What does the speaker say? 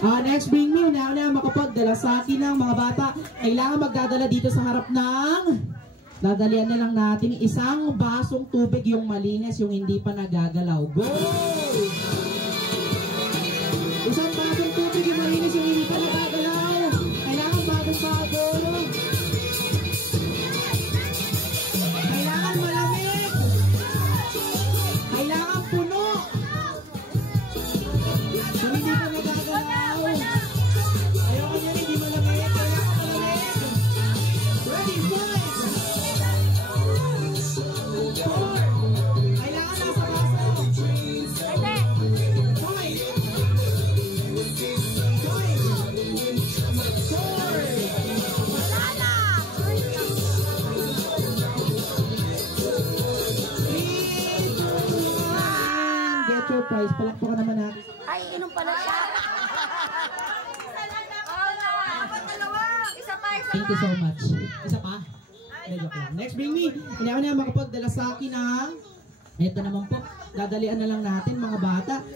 Next, bring me. Una makapagdala sa akin ng mga bata. Kailangan magdadala dito sa harap ng... Dadalian na lang natin isang basong tubig, yung malinis, yung hindi pa nagagalaw. Go! Isang basong tubig, yung malinis, yung hindi pa nagagalaw. Kailangan bago-bago. Kailangan malamig. Kailangan puno. Yung hindi pa nagagalaw. Ayoko nyo, hindi malamig. Kailangan malamig. Ready, boys! Prize, palakpakan naman natin. Ay, inom pala siya. Isa pa. Thank you so much. Isa pa? Next, bring me. Hindi ako na makapagdala sa akin ng... Ito naman po, dadalian na lang natin mga bata.